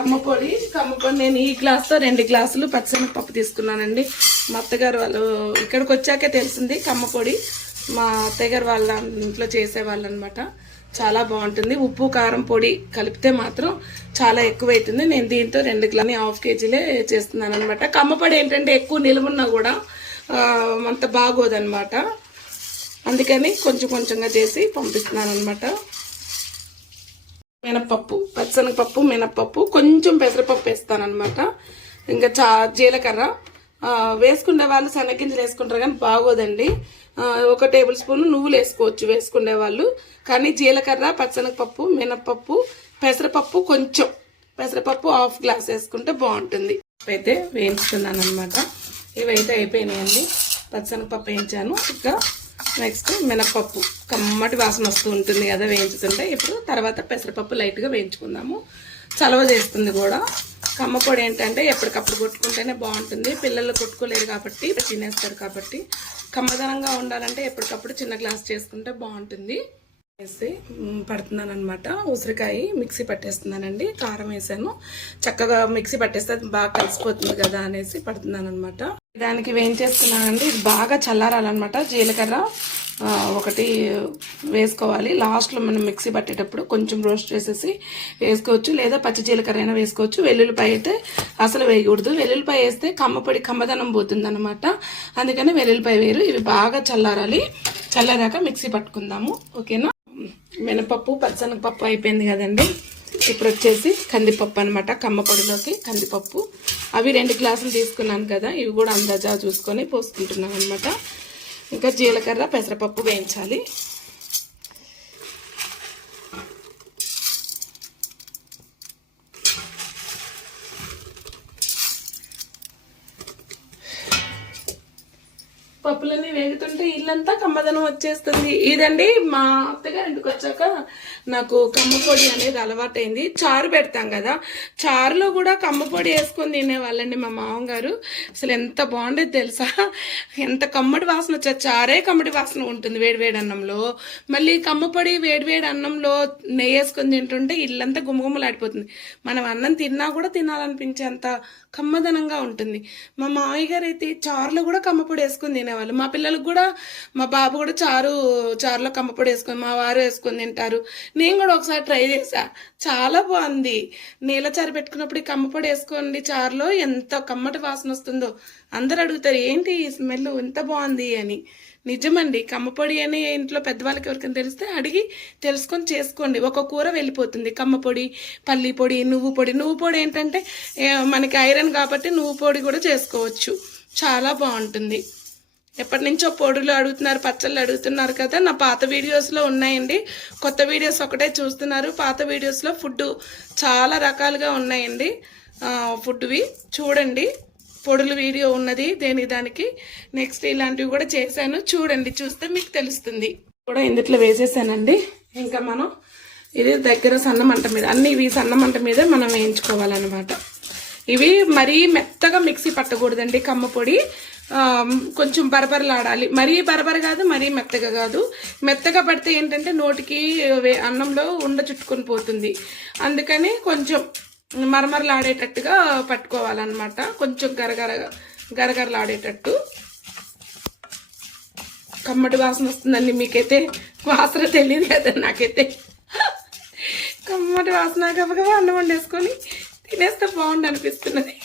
కమ్మపొడి కమ్మపొడి నేను ఈ గ్లాస్తో రెండు గ్లాసులు పచ్చిశనగపప్పు తీసుకున్నానండి. మా అత్తగారు వాళ్ళు ఇక్కడికి వచ్చాకే తెలిసింది కమ్మపొడి మా అత్తగారు వాళ్ళ ఇంట్లో చేసేవాళ్ళు అనమాట చాలా బాగుంటుంది. ఉప్పు కారం పొడి కలిపితే మాత్రం చాలా ఎక్కువ అవుతుంది నేను దీంతో రెండు గ్లాని హాఫ్ కేజీలే చేస్తున్నాను అనమాట కమ్మపొడి ఏంటంటే ఎక్కువ నిలువున్నా కూడా అంత బాగోదనమాట అందుకని కొంచెం కొంచెంగా చేసి పంపిస్తున్నాను అనమాట మినపప్పు పచ్చనగపప్పు మినపప్పు కొంచెం పెసరపప్పు వేస్తానమాట ఇంకా చా జీలకర్ర. వేసుకునే వాళ్ళు శనగింజలు వేసుకుంటారు కానీ బాగోదండి. ఒక టేబుల్ స్పూన్ నువ్వులు వేసుకోవచ్చు వేసుకునే వాళ్ళు. కానీ జీలకర్ర పచ్చనగపప్పు మినప్పప్పు పెసరపప్పు కొంచెం. పెసరపప్పు హాఫ్ గ్లాస్ వేసుకుంటే బాగుంటుంది. అయితే వేయించుకున్నాను అనమాట ఇవైతే అయిపోయినాయండి. పచ్చనగపప్పు వేయించాను. ఇంకా నెక్స్ట్ మినపప్పు. కమ్మటి వాసన వస్తూ ఉంటుంది కదా వేయించుతుంటే. ఇప్పుడు తర్వాత పెసరపప్పు లైట్గా వేయించుకుందాము. చలవ చేస్తుంది కూడా. కమ్మ పొడి ఏంటంటే ఎప్పటికప్పుడు కొట్టుకుంటేనే బాగుంటుంది. పిల్లలు కొట్టుకోలేరు కాబట్టి తినేస్తారు కాబట్టి కమ్మదనంగా ఉండాలంటే ఎప్పటికప్పుడు చిన్న గ్లాస్ చేసుకుంటే బాగుంటుంది. వేసి మ్, పడుతున్నాను అనమాట ఉసిరికాయ మిక్సీ పట్టేస్తున్నానండి. కారం వేసాను. చక్కగా మిక్సీ పట్టేస్తే అది బాగా కలిసిపోతుంది కదా అనేసి పడుతున్నాను అనమాట దానికి వేయించేస్తున్నానండి ఇది బాగా చల్లారాలన్నమాట. జీలకర్ర ఒకటి వేసుకోవాలి. లాస్ట్లో మనం మిక్సీ పట్టేటప్పుడు కొంచెం రోస్ట్ చేసేసి వేసుకోవచ్చు. లేదా పచ్చి జీలకర్ర అయినా వేసుకోవచ్చు. వెల్లుల్లిపాయ అయితే అసలు వేయకూడదు. వెల్లుల్లిపాయ వేస్తే కమ్మపొడి కమ్మదనం పోతుందన్నమాట. అందుకని వెల్లుల్లిపాయ వేరు ఇవి బాగా చల్లారాలి. చల్లారాక మిక్సీ పట్టుకుందాము. ఓకేనా? మినపప్పు పచ్చనగపప్పు అయిపోయింది కదండి. ఇప్పుడు వచ్చేసి కందిపప్పు అనమాట కమ్మపొడిలోకి కందిపప్పు. అవి రెండు గ్లాసులు తీసుకున్నాను కదా ఇవి కూడా అందాజా చూసుకొని పోసుకుంటున్నాను అనమాట ఇంకా జీలకర్ర పెసరపప్పు వేయించాలి. పప్పులన్నీ వేగుతుంటే ఇల్లంతా కమ్మదనం వచ్చేస్తుంది. ఇదండి మా అత్తగారు ఇంటికి వచ్చాక నాకు కమ్మపొడి అనేది అలవాటైంది. చారు పెడతాం కదా చారులో కూడా కమ్మపొడి వేసుకొని తినేవాళ్ళండి మా మామగారు. అసలు ఎంత బాగుండేది తెలుసా? ఎంత కమ్మటి వాసన వచ్చా చారే కమ్మటి వాసన ఉంటుంది వేడివేడి అన్నంలో. మళ్ళీ కమ్మపొడి వేడివేడి అన్నంలో నెయ్యి వేసుకొని తింటుంటే ఇల్లంతా గుమగుమలాడిపోతుంది. మనం అన్నం తిన్నా కూడా తినాలనిపించే అంత కమ్మదనంగా ఉంటుంది. మా మామయ్య గారు అయితే చారులో కూడా కమ్మపొడి వేసుకొని తినేవాళ్ళు. మా పిల్లలకు కూడా మా బాబు కూడా చారు చారులో కమ్మపొడి వేసుకొని మా వారు వేసుకొని తింటారు. నేను కూడా ఒకసారి ట్రై చేశా. చాలా బాగుంది. నీళ్ళ చారు పెట్టుకున్నప్పుడు ఈ కమ్మపొడి వేసుకోండి చారులో. ఎంత కమ్మటి వాసన వస్తుందో. అందరు అడుగుతారు ఏంటి ఈ స్మెల్? ఎంత బాగుంది అని. నిజమండి. కమ్మపొడి అని ఇంట్లో పెద్దవాళ్ళకి ఎవరికైనా తెలిస్తే అడిగి తెలుసుకొని చేసుకోండి. ఒక కూర వెళ్ళిపోతుంది. కమ్మపొడి పల్లి పొడి నువ్వు పొడి. నువ్వు పొడి ఏంటంటే మనకి ఐరన్ కాబట్టి నువ్వు పొడి కూడా చేసుకోవచ్చు. చాలా బాగుంటుంది. ఎప్పటి నుంచో పొడులు అడుగుతున్నారు పచ్చళ్ళు అడుగుతున్నారు కదా. నా పాత వీడియోస్లో ఉన్నాయండి. కొత్త వీడియోస్ ఒకటే చూస్తున్నారు. పాత వీడియోస్లో ఫుడ్ చాలా రకాలుగా ఉన్నాయండి. ఫుడ్వి చూడండి. పొడులు వీడియో ఉన్నది దేని దానికి. నెక్స్ట్ ఇలాంటివి కూడా చేశాను. చూడండి చూస్తే మీకు తెలుస్తుంది. కూడా ఇందుట్లో వేసేసానండి. ఇంకా మనం ఇది దగ్గర సన్నమంట మీద అన్ని ఇవి సన్న మంట మీద మనం వేయించుకోవాలన్నమాట. ఇవి మరీ మెత్తగా మిక్సీ పట్టకూడదండి కమ్మ పొడి. కొంచెం బరబరలాడాలి. మరీ బరబర కాదు మరీ మెత్తగా కాదు. మెత్తగా పడితే ఏంటంటే నోటికి వే- అన్నంలో ఉండ చుట్టుకొని పోతుంది. అందుకని కొంచెం మరమరలాడేటట్టుగా పట్టుకోవాలన్నమాట. కొంచెం గరగర గరగరలాడేటట్టు. కమ్మటి వాసన వస్తుందండి మీకైతే. వాసన తెలియదు కదా నాకైతే. కమ్మటి వాసన గబగబా అన్నం వండేసుకొని తినేస్తే బాగుండి అనిపిస్తున్నది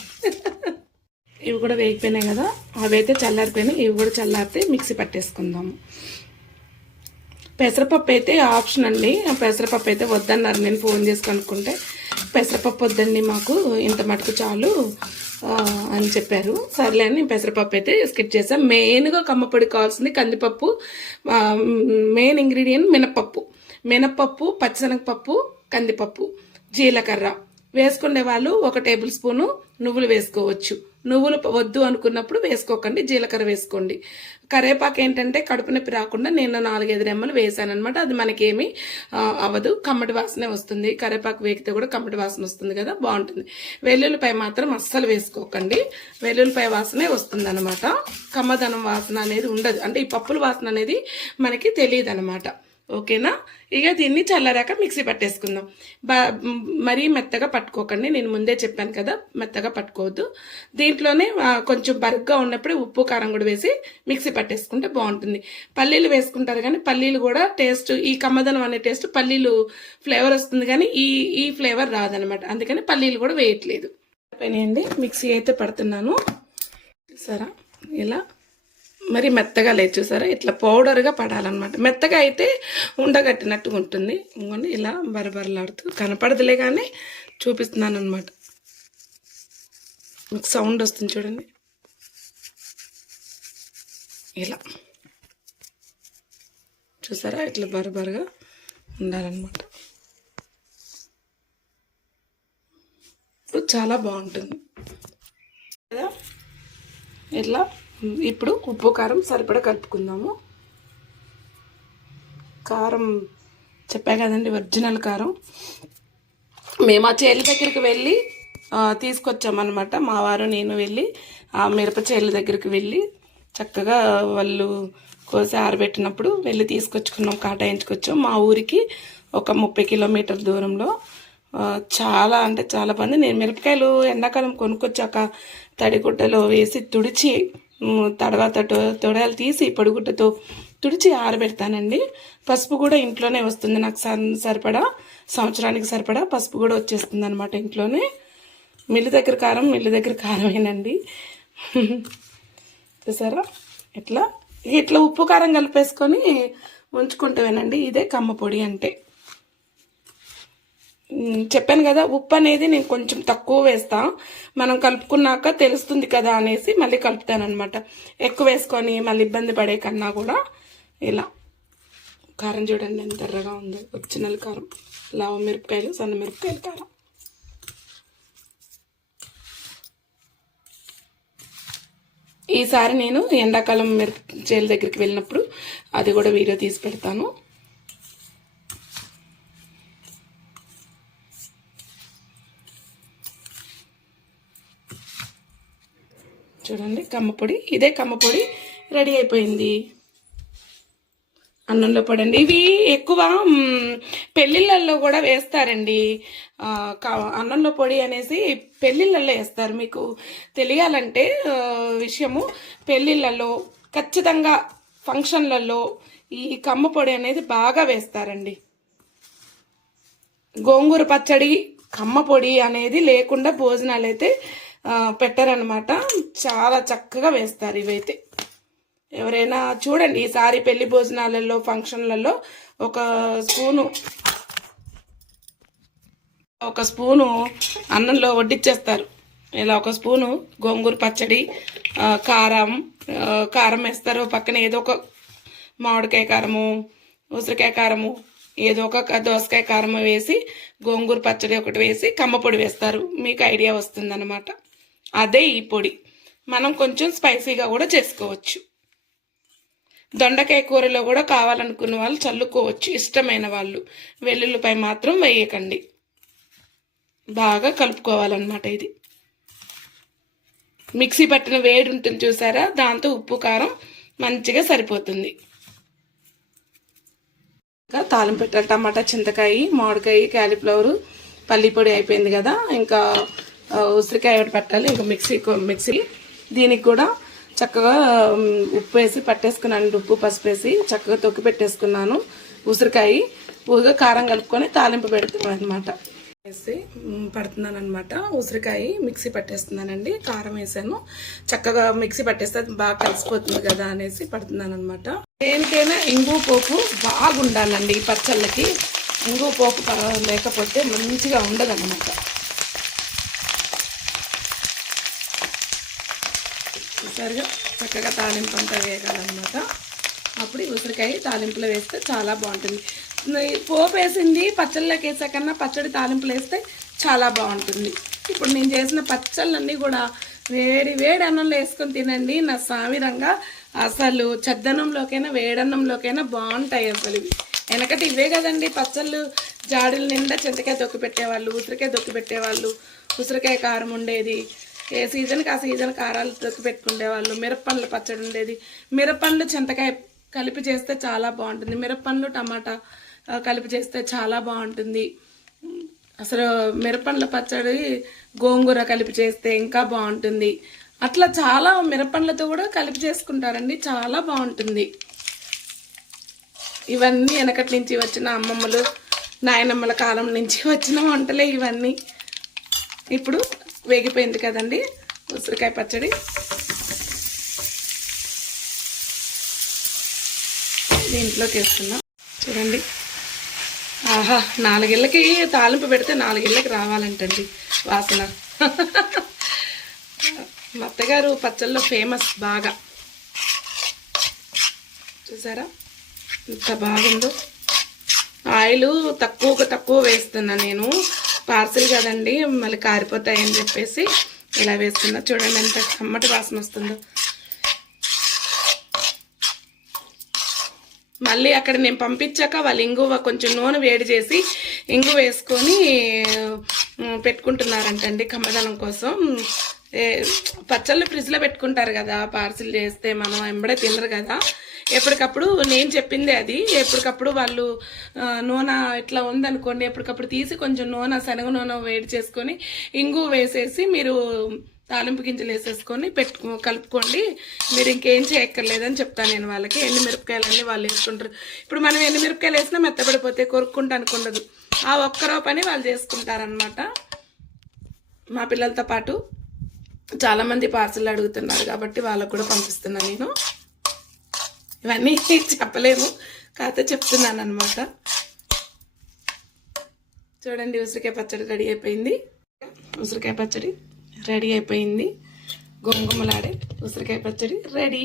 ఇవి కూడా వేగిపోయినాయి కదా అవి అయితే చల్లారిపోయినాయి. ఇవి కూడా చల్లారితే మిక్సీ పట్టేసుకుందాము. పెసరపప్పు అయితే ఆప్షన్ అండి. ఆ పెసరపప్పు అయితే వద్దన్నారు. నేను ఫోన్ చేసి కనుక్కుంటే పెసరపప్పు వద్దండి మాకు ఇంత మటుకు చాలు అని చెప్పారు. సర్లే అని పెసరపప్పు అయితే స్కిప్ చేసాం మెయిన్గా కమ్మపొడి కావాల్సింది కందిపప్పు మెయిన్ ఇంగ్రీడియంట్ మినపప్పు మినపప్పు పచ్చిశనగపప్పు కందిపప్పు జీలకర్ర. వేసుకునే వాళ్ళు ఒక టేబుల్ స్పూను నువ్వులు వేసుకోవచ్చు. నువ్వులు వద్దు అనుకున్నప్పుడు వేసుకోకండి జీలకర్ర వేసుకోండి. కరేపాకు ఏంటంటే కడుపు నొప్పి రాకుండా నేను నాలుగైదు రెమ్మలు వేసాను అనమాట అది మనకేమి అవ్వదు. కమ్మటి వాసనే వస్తుంది. కరేపాకు వేగితే కూడా కమ్మటి వాసన వస్తుంది కదా బాగుంటుంది. వెల్లుల్లిపై మాత్రం అస్సలు వేసుకోకండి. వెల్లుల్లిపై వాసనే వస్తుంది అనమాట కమ్మదనం వాసన అనేది ఉండదు. అంటే ఈ పప్పుల వాసన అనేది మనకి తెలియదు అనమాట ఓకేనా? ఇక దీన్ని చల్లారాక మిక్సీ పట్టేసుకుందాం. బా మరీ మెత్తగా పట్టుకోకండి నేను ముందే చెప్పాను కదా మెత్తగా పట్టుకోవద్దు. దీంట్లోనే కొంచెం బరుగ్గా ఉన్నప్పుడే ఉప్పు కారం కూడా వేసి మిక్సీ పట్టేసుకుంటే బాగుంటుంది. పల్లీలు వేసుకుంటారు కానీ పల్లీలు కూడా టేస్ట్ ఈ కమ్మదనం అనే టేస్ట్ పల్లీలు ఫ్లేవర్ వస్తుంది కానీ ఈ ఈ ఫ్లేవర్ రాదనమాట. అందుకని పల్లీలు కూడా వేయట్లేదు. అయిపోయినాయండి. మిక్సీ అయితే పడుతున్నాను. సరే ఇలా. మరి మెత్తగా లేదు చూసారా? ఇట్లా పౌడర్గా పడాలన్నమాట. మెత్తగా అయితే ఉండగట్టినట్టుగా ఉంటుంది. ఇంకొని ఇలా బరబరలాడుతూ కనపడదులే కానీ చూపిస్తున్నాను అనమాట మీకు సౌండ్ వస్తుంది చూడండి. ఇలా. చూసారా? ఇట్లా బరబరగా ఉండాలన్నమాట. ఇప్పుడు చాలా బాగుంటుంది. కదా? ఇట్లా ఇప్పుడు ఉప్పు కారం సరిపడా కలుపుకుందాము. కారం చెప్పా కదండి ఒరిజినల్ కారం. మేము ఆ చేలి దగ్గరికి వెళ్ళి తీసుకొచ్చామన్నమాట. మా వారు నేను వెళ్ళి ఆ మిరప చేల దగ్గరికి వెళ్ళి చక్కగా వాళ్ళు కోసి ఆరబెట్టినప్పుడు వెళ్ళి తీసుకొచ్చుకున్నాం కాటాయించుకొచ్చాం. మా ఊరికి ఒక ముప్పై కిలోమీటర్ దూరంలో చాలా అంటే చాలా మంది. నేను మిరపకాయలు ఎండాకాలం కొనుక్కొచ్చాక తడిగుడ్డలో వేసి తుడిచి తర్వాత తొడాలు తీసి పొడిగుడ్డతో తుడిచి ఆరబెడతానండి. పసుపు కూడా ఇంట్లోనే వస్తుంది. నాకు సరిపడా సంవత్సరానికి సరిపడా పసుపు కూడా వచ్చేస్తుంది అనమాట ఇంట్లోనే. మిల్లు దగ్గర కారం మిల్లు దగ్గర కారమేనండి. చూసారా? ఇట్లా ఇట్లా ఉప్పు కారం కలిపేసుకొని ఉంచుకుంటామేనండి ఇదే కమ్మ పొడి అంటే. చెప్పాను కదా ఉప్పు అనేది నేను కొంచెం తక్కువ వేస్తా. మనం కలుపుకున్నాక తెలుస్తుంది కదా అనేసి మళ్ళీ కలుపుతాను అనమాట ఎక్కువ వేసుకొని మళ్ళీ ఇబ్బంది పడే కన్నా కూడా ఇలా. కారం చూడండి ఎంత ఎర్రగా ఉంది. ఒరిజినల్ కారం. లావు మిరపకాయలు సన్న మిరపకాయలు కారం. ఈసారి నేను ఎండాకాలం మిరప చేల దగ్గరికి వెళ్ళినప్పుడు అది కూడా వీడియో తీసి పెడతాను. చూడండి కమ్మపొడి ఇదే కమ్మపొడి రెడీ అయిపోయింది. అన్నంలో పడండి. ఇవి ఎక్కువ పెళ్ళిళ్ళల్లో కూడా వేస్తారండి. అన్నంలో పొడి అనేసి పెళ్ళిళ్ళల్లో వేస్తారు. మీకు తెలియాలంటే విషయము పెళ్ళిళ్ళల్లో ఖచ్చితంగా ఫంక్షన్లలో ఈ కమ్మ పొడి అనేది బాగా వేస్తారండి. గోంగూర పచ్చడి కమ్మ పొడి అనేది లేకుండా భోజనాలు అయితే పెట్టారనమాట చాలా చక్కగా వేస్తారు ఇవైతే. ఎవరైనా చూడండి ఈసారి పెళ్ళి భోజనాలలో ఫంక్షన్లలో ఒక స్పూను ఒక స్పూను అన్నంలో వడ్డిచ్చేస్తారు. ఇలా ఒక స్పూను గోంగూర పచ్చడి కారం కారం వేస్తారు. పక్కన ఏదో ఒక మామిడికాయ కారము ఉసిరికాయ కారము ఏదో ఒక దోసకాయ కారం వేసి గోంగూర పచ్చడి ఒకటి వేసి కమ్మపొడి వేస్తారు. మీకు ఐడియా వస్తుందన్నమాట. అదే ఈ పొడి. మనం కొంచెం స్పైసీగా కూడా చేసుకోవచ్చు. దొండకాయ కూరలో కూడా కావాలనుకున్న వాళ్ళు చల్లుకోవచ్చు. ఇష్టమైన వాళ్ళు. వెల్లుల్లిపై మాత్రం వేయకండి. బాగా కలుపుకోవాలన్నమాట ఇది. మిక్సీ పట్టిన వేడి ఉంటుంది చూసారా? దాంతో ఉప్పు కారం మంచిగా సరిపోతుంది. ఇంకా తాలింపు పెట్టాలి. టమాటా చింతకాయ మామిడికాయ క్యాలీఫ్లవరు పల్లి పొడి అయిపోయింది కదా. ఇంకా ఉసిరికాయ ఒకటి పెట్టాలి ఇంకా మిక్సీ మిక్సీ. దీనికి కూడా చక్కగా ఉప్పు వేసి పట్టేసుకున్నాను ఉప్పు పసుపు వేసి చక్కగా తొక్కి పెట్టేసుకున్నాను ఉసిరికాయ. ఊగా కారం కలుపుకొని తాలింపు పెడుతున్నాను అనమాట వేసి ఉమ్, పెడుతున్నాను అనమాట ఉసిరికాయ మిక్సీ పట్టేస్తున్నానండి. కారం వేసాను. చక్కగా మిక్సీ పట్టేస్తే అది బాగా కలిసిపోతుంది కదా అనేసి పడుతున్నాను అనమాట దేనికైనా ఇంగు పోపు బాగుండాలండి ఈ పచ్చళ్ళకి. ఇంగు పోపు లేకపోతే మంచిగా ఉండదు అనమాట చూసారుగా చక్కగా తాలింపు అంతా వేయగలన్నమాట అప్పుడు ఈ ఉసిరికాయ తాలింపులో వేస్తే చాలా బాగుంటుంది. పోపు వేసింది పచ్చళ్ళకి వేసాకన్నా పచ్చడి తాలింపులు వేస్తే చాలా బాగుంటుంది. ఇప్పుడు నేను చేసిన పచ్చళ్ళన్నీ కూడా వేడి వేడి అన్నంలో వేసుకొని తినండి. నా సామిరంగా అసలు చెద్దనంలోకైనా వేడన్నంలోకైనా బాగుంటాయి అసలు ఇవి. వెనకటి ఇవే కదండి పచ్చళ్ళు. జాడీల నిండా చింతకాయ తొక్కి పెట్టేవాళ్ళు ఉసిరికాయ తొక్కి పెట్టేవాళ్ళు. ఉసిరికాయ కారం ఉండేది. ఏ సీజన్కి ఆ సీజన్ కారాలు తొక్కి పెట్టుకునేవాళ్ళు. మిరపండ్ల పచ్చడి ఉండేది. మిరపండ్లు చింతకాయ కలిపి చేస్తే చాలా బాగుంటుంది. మిరపండ్లు టమాటా కలిపి చేస్తే చాలా బాగుంటుంది. అసలు మిరపండ్ల పచ్చడి గోంగూర కలిపి చేస్తే ఇంకా బాగుంటుంది. అట్లా చాలా మిరపండ్లతో కూడా కలిపి చేసుకుంటారండి. చాలా బాగుంటుంది. ఇవన్నీ వెనకటి నుంచి వచ్చిన అమ్మమ్మలు నాయనమ్మల కాలం నుంచి వచ్చిన వంటలే ఇవన్నీ. ఇప్పుడు వేగిపోయింది కదండి. ఉసిరికాయ పచ్చడి. దీంట్లోకి వేస్తున్నాం. చూడండి. ఆహా నాలుగేళ్ళకి తాలింపు పెడితే నాలుగేళ్ళకి రావాలంటండి వాసన. మా అత్తగారు పచ్చళ్ళలో ఫేమస్ బాగా. చూసారా? ఎంత బాగుందో. ఆయిల్ తక్కువ తక్కువ వేస్తున్నా నేను. పార్సిల్ కదండి మళ్ళీ కారిపోతాయని చెప్పేసి ఇలా వేస్తున్నా. చూడండి ఎంత కమ్మటి వాసన వస్తుందో. మళ్ళీ అక్కడ నేను పంపించాక వాళ్ళు ఇంగువ కొంచెం నూనె వేడి చేసి ఇంగు వేసుకొని పెట్టుకుంటున్నారంటండి కమ్మదనం కోసం. పచ్చళ్ళు ఫ్రిడ్జ్లో పెట్టుకుంటారు కదా పార్సిల్ చేస్తే మనం ఎంబడే తినరు కదా. ఎప్పటికప్పుడు నేను చెప్పింది అది. ఎప్పటికప్పుడు వాళ్ళు నూనె ఇట్లా ఉందనుకోండి ఎప్పటికప్పుడు తీసి కొంచెం నూనె శనగ నూనె వేడి చేసుకొని ఇంగు వేసేసి మీరు తాలింపు గింజలు వేసేసుకొని పెట్టు కలుపుకోండి. మీరు ఇంకేం చేయక్కర్లేదని చెప్తాను నేను వాళ్ళకి. ఎన్ని మిరపకాయలన్నీ వాళ్ళు వేసుకుంటారు. ఇప్పుడు మనం ఎన్ని మిరపకాయలు వేసినా మెత్తబడిపోతే కొరుక్కుంటా అనుకుండదు. ఆ ఒక్కరో పని వాళ్ళు చేసుకుంటారనమాట మా పిల్లలతో పాటు చాలామంది పార్సల్ అడుగుతున్నారు కాబట్టి వాళ్ళకు కూడా పంపిస్తున్నాను నేను. ఇవన్నీ చెప్పలేము కాకపోతే చెప్తున్నాను అనమాట చూడండి ఉసిరికాయ పచ్చడి రెడీ అయిపోయింది. ఉసిరికాయ పచ్చడి రెడీ అయిపోయింది. గుమగుమలాడే ఉసిరికాయ పచ్చడి రెడీ.